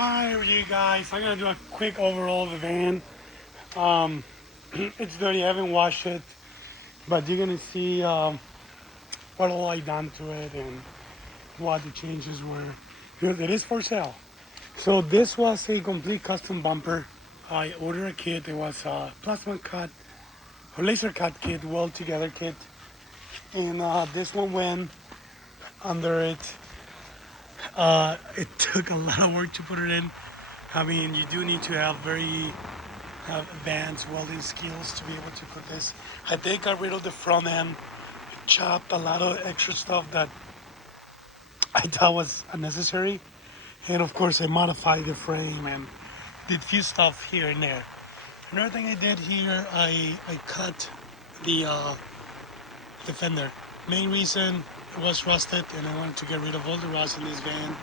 Alright, you guys, I'm gonna do a quick overall of the van. Um, it's dirty, I haven't washed it, but you're gonna see what all I done to it and what the changes were. Because it is for sale. So this was a complete custom bumper. I ordered a kit. It was a plasma cut, or laser cut kit, weld together kit, and this one went under it. It took a lot of work to put it in. I mean, you do need to have very advanced welding skills to be able to put this. I did got rid of the front end, chopped a lot of extra stuff that I thought was unnecessary, and of course I modified the frame and did few stuff here and there. Another thing I did here, I cut the fender. Main reason it was rusted, and I wanted to get rid of all the rust in this van.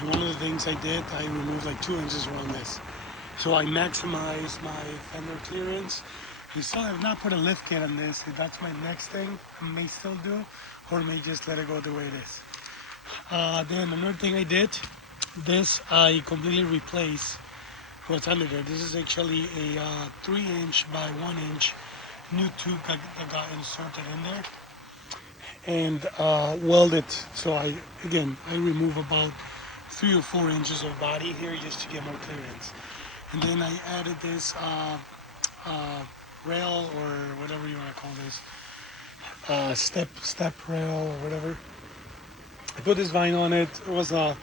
And one of the things I did, I removed like 2 inches around this. So I maximized my fender clearance. I still have not put a lift kit on this. So that's my next thing. I may still do, or may just let it go the way it is. Then another thing I did, this I completely replaced what's under there. This is actually a 3-inch by 1-inch new tube that got inserted in there and welded. So I remove about 3 or 4 inches of body here just to get more clearance. And then I added this rail, or whatever you want to call this, step rail or whatever. I put this vinyl on it. It was a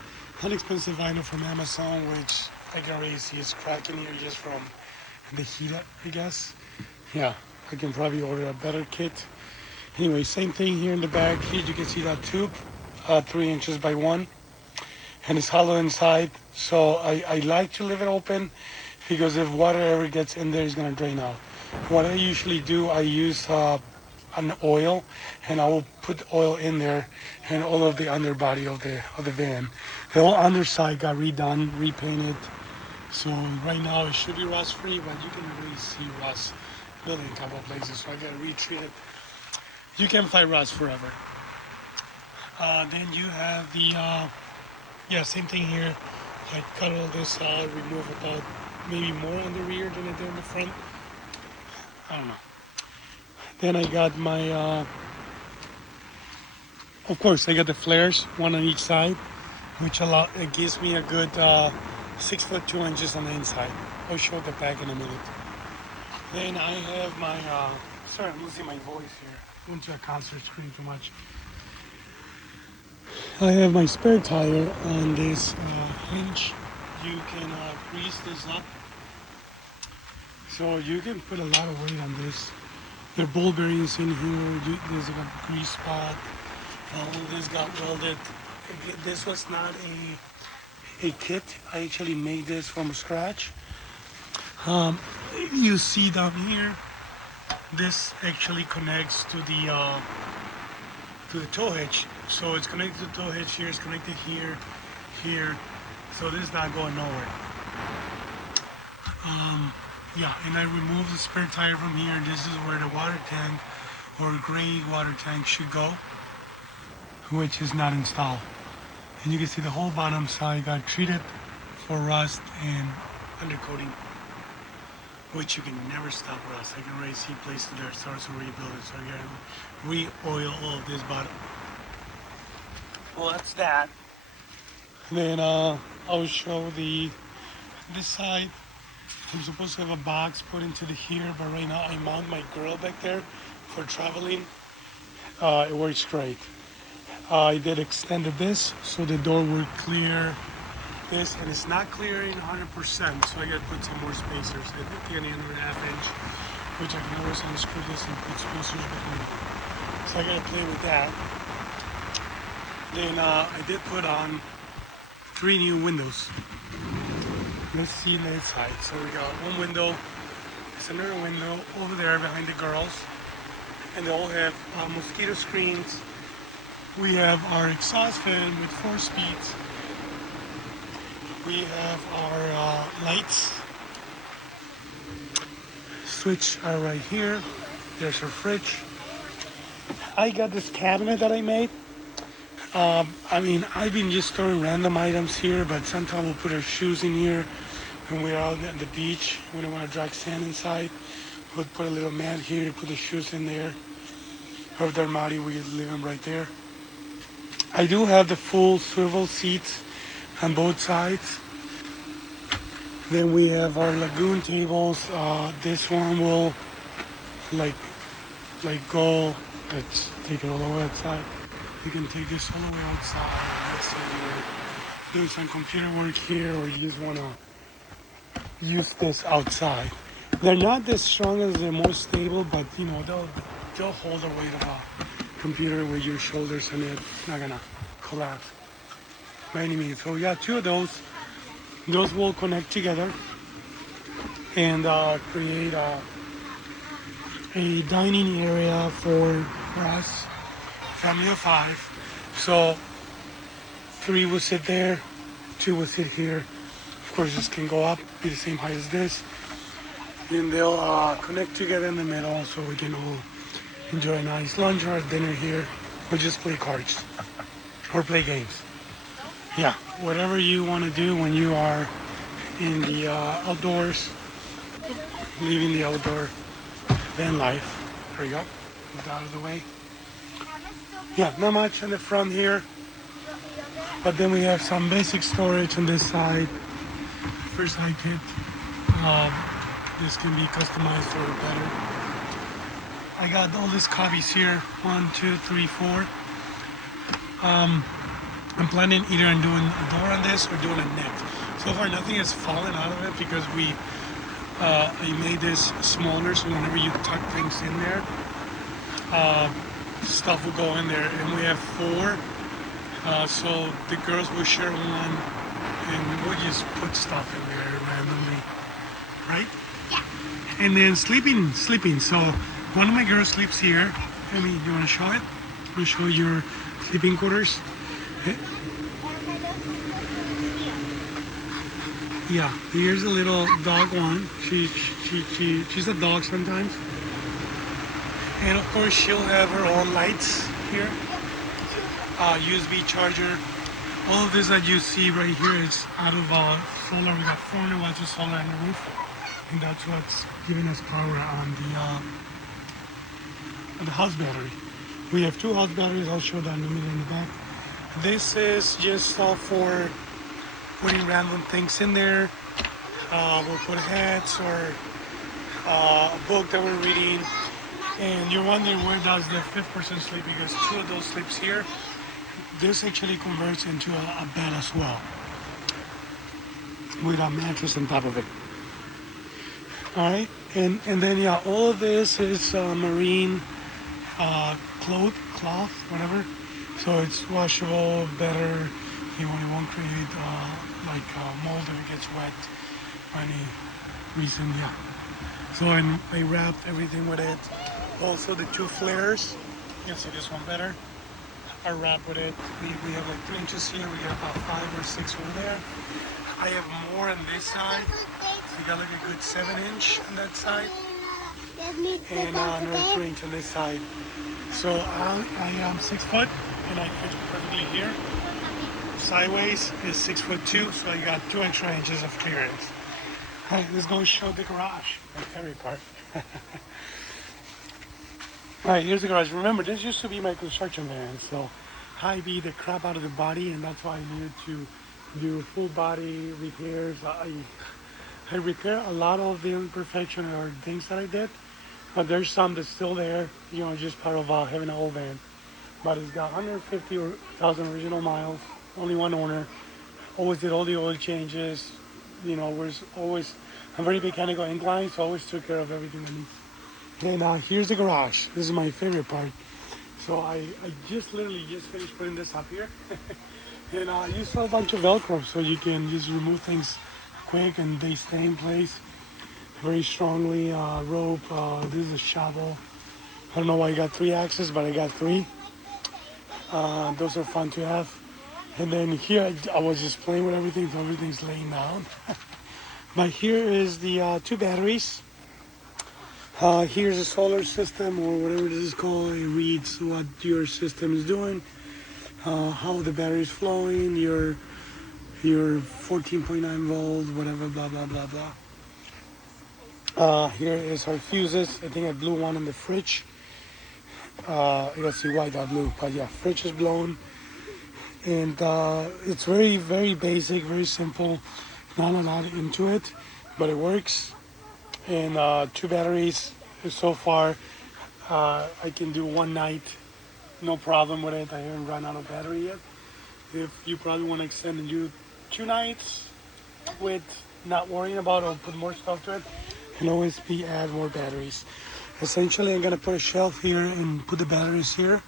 inexpensive vinyl from Amazon, which I can already see is cracking here just from the heat up, I guess. Yeah, I can probably order a better kit. Anyway, same thing here in the back. Here you can see that tube, 3 inches by 1, and it's hollow inside. So I like to leave it open because if water ever gets in there, it's gonna drain out. What I usually do, I use an oil, and I will put oil in there and all of the underbody of the van. The whole underside got redone, repainted. So right now it should be rust free, but you can really see rust building in a couple of places. So I got to retreat it. You can fight rust forever. Then you have the same thing here. I cut all this out, remove about maybe more on the rear than I did on the front. I don't know. Then I got my, of course, I got the flares, one on each side, which it gives me a good 6 foot 2 inches on the inside. I'll show the back in a minute. Then I have my, sorry, I'm losing my voice here. I went to a concert screen too much. I have my spare tire on this hinge. You can grease this up. So you can put a lot of weight on this. There are ball bearings in here. There's a grease spot. All this got welded. This was not a kit. I actually made this from scratch. You see down here, this actually connects to the tow hitch. So it's connected to the tow hitch here. It's connected here, here. So this is not going nowhere. Yeah, and I removed the spare tire from here. This is where the water tank or gray water tank should go, which is not installed. And you can see the whole bottom side got treated for rust and undercoating, which you can never stop rust. I can already see places that starts to rebuild it, so I gotta re-oil all of this bottom. Well, that's that. Then I'll show this side. I'm supposed to have a box put into the here, but right now I mount my grill back there for traveling. It works great. I did extended this so the door would clear this, and it's not clearing 100%, so I got to put some more spacers. I think another ½ inch, which I can always unscrew this and put spacers between. So I got to play with that. Then I did put on 3 new windows. Let's see the inside. So we got one window. There's another window over there behind the girls, and they all have mosquito screens. We have our exhaust fan with 4 speeds. We have our lights. Switch are right here. There's our fridge. I got this cabinet that I made. I mean, I've been just throwing random items here, but sometimes we'll put our shoes in here when we're out at the beach. We don't want to drag sand inside. We'll put a little mat here, put the shoes in there. Or if they're muddy, we leave them right there. I do have the full swivel seats on both sides. Then we have our lagoon tables. This one will like go. Let's take it all the way outside. You can take this all the way outside. Let's say you're doing some computer work here, or you just want to use this outside. They're not as strong as the most stable, but you know they'll hold the weight of a computer with your shoulders, and it's not gonna collapse by any means. So we got two of those. Those will connect together and create a dining area for us, family of 5. So 3 will sit there, 2 will sit here. Of course, this can go up, be the same height as this. Then they'll connect together in the middle, so we can all enjoy a nice lunch or dinner here, or just play cards or play games. Yeah, whatever you want to do when you are in the outdoors, living the outdoor van life. There you go, move out of the way. Yeah, not much in the front here, but then we have some basic storage on this side. First aid kit. This can be customized for better. I got all these cubbies here, 1, 2, 3, 4. I'm planning either on doing a door on this or doing a net. So far nothing has fallen out of it because I made this smaller, so whenever you tuck things in there, stuff will go in there. And we have 4, so the girls will share one, and we'll just put stuff in there randomly, right? Yeah. And then sleeping. So one of my girls sleeps here. I mean, you want to show it? I'll show your sleeping quarters. Yeah, here's a little dog one. She's a dog sometimes. And of course she'll have her own lights here. USB charger. All of this that you see right here is out of solar. We got 400 watts of solar on the roof. And that's what's giving us power on the house battery. We have 2 house batteries. I'll show that in a minute in the back. This is just all for putting random things in there. We'll put hats or a book that we're reading. And you're wondering where does the 5th person sleep, because 2 of those sleeps here. This actually converts into a bed as well, with a mattress on top of it. All right, and then yeah, all of this is marine cloth, whatever. So it's washable, better. It won't create mold if it gets wet for any reason. Yeah. So I wrapped everything with it. Also the 2 flares. You can see this one better. I wrap with it. We have like 3 inches here. We got about 5 or 6 over there. I have more on this side. We got like a good 7-inch on that side, and another 3-inch on this side. So I am 6 foot, and I fit perfectly here. Sideways is 6'2", so I got 2 extra inches of clearance. All right, let's go show the garage, my favorite part. All right, here's the garage. Remember, this used to be my construction van, so I beat the crap out of the body, and that's why I needed to do full body repairs. I repair a lot of the imperfection or things that I did, but there's some that's still there, you know, just part of having an old van. But it's got 150,000 original miles, only one owner. Always did all the oil changes, you know, I'm very mechanical inclined, so I always took care of everything I need. And here's the garage. This is my favorite part. So I literally just finished putting this up here. And I used a bunch of Velcro, so you can just remove things quick and they stay in place very strongly. Rope, this is a shovel. I don't know why I got 3 axes, but I got 3. Those are fun to have. And then here I was just playing with everything, so everything's laying down. But here is the 2 batteries. Here's a solar system, or whatever this is called. It reads what your system is doing. how the battery is flowing, your 14.9 volts, whatever, blah blah blah blah. Here is our fuses. I think I blew one in the fridge. You gotta see why that blew, but yeah, fridge is blown, and it's very very basic, very simple, not a lot into it, but it works. And two batteries so far. I can do one night, no problem with it. I haven't run out of battery yet. If you probably want to extend and do 2 nights with not worrying about or put more stuff to it, you can always add more batteries. Essentially, I'm gonna put a shelf here and put the batteries here.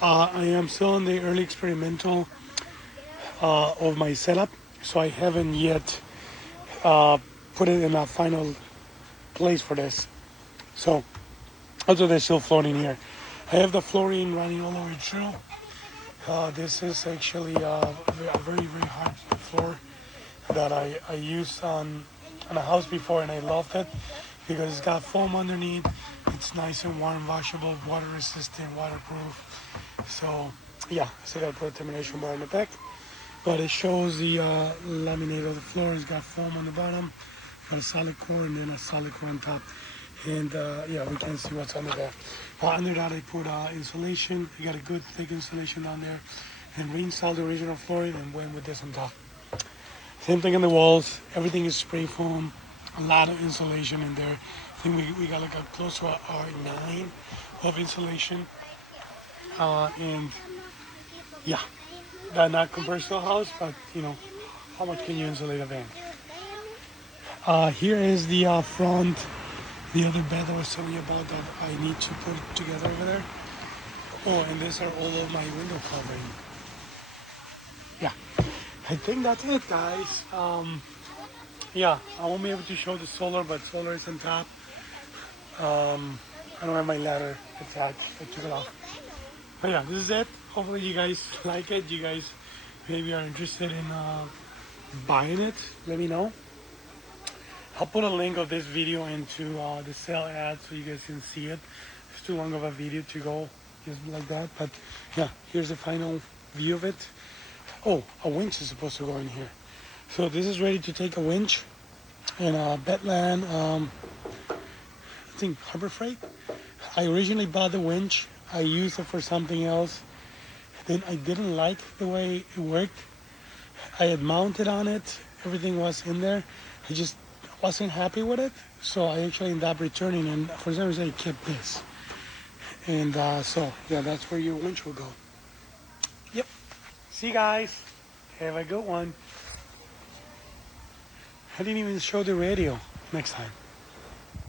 I am still in the early experimental of my setup, so I haven't yet put it in a final place for this. So, although they're still floating here, I have the fluorine running all over through. This is actually a very very hard floor that I used on a house before, and I loved it because it's got foam underneath. It's nice and warm, washable, water resistant, waterproof. So yeah, so I gotta put a termination bar in the back. But it shows the laminate of the floor. It's got foam on the bottom, got a solid core, and then a solid core on top. And yeah, we can see what's under there. Under that I put insulation. I got a good thick insulation on there, and reinstalled the original flooring and went with this on top. Same thing on the walls. Everything is spray foam. A lot of insulation in there. I think we got like a close to a R9 of insulation. And yeah, that not compares to a house, but you know, how much can you insulate a van? Here is the front, the other bed I was telling you about that I need to put together over there. Oh, and these are all of my window covering. Yeah, I think that's it, guys. Yeah, I won't be able to show the solar, but solar is on top. I don't have my ladder attached. I took it off. But yeah, this is it. Hopefully you guys like it. You guys maybe are interested in buying it. Let me know. I'll put a link of this video into the sale ad so you guys can see it. It's too long of a video to go just like that. But yeah, here's the final view of it. Oh, a winch is supposed to go in here. So this is ready to take a winch. And Bedland, I think Harbor Freight. I originally bought the winch. I used it for something else. Then I didn't like the way it worked. I had mounted on it. Everything was in there. I just wasn't happy with it. So I actually ended up returning, and for some reason I kept this. And so yeah, that's where your winch will go. Yep. See you guys. Have a good one. I didn't even show the radio next time.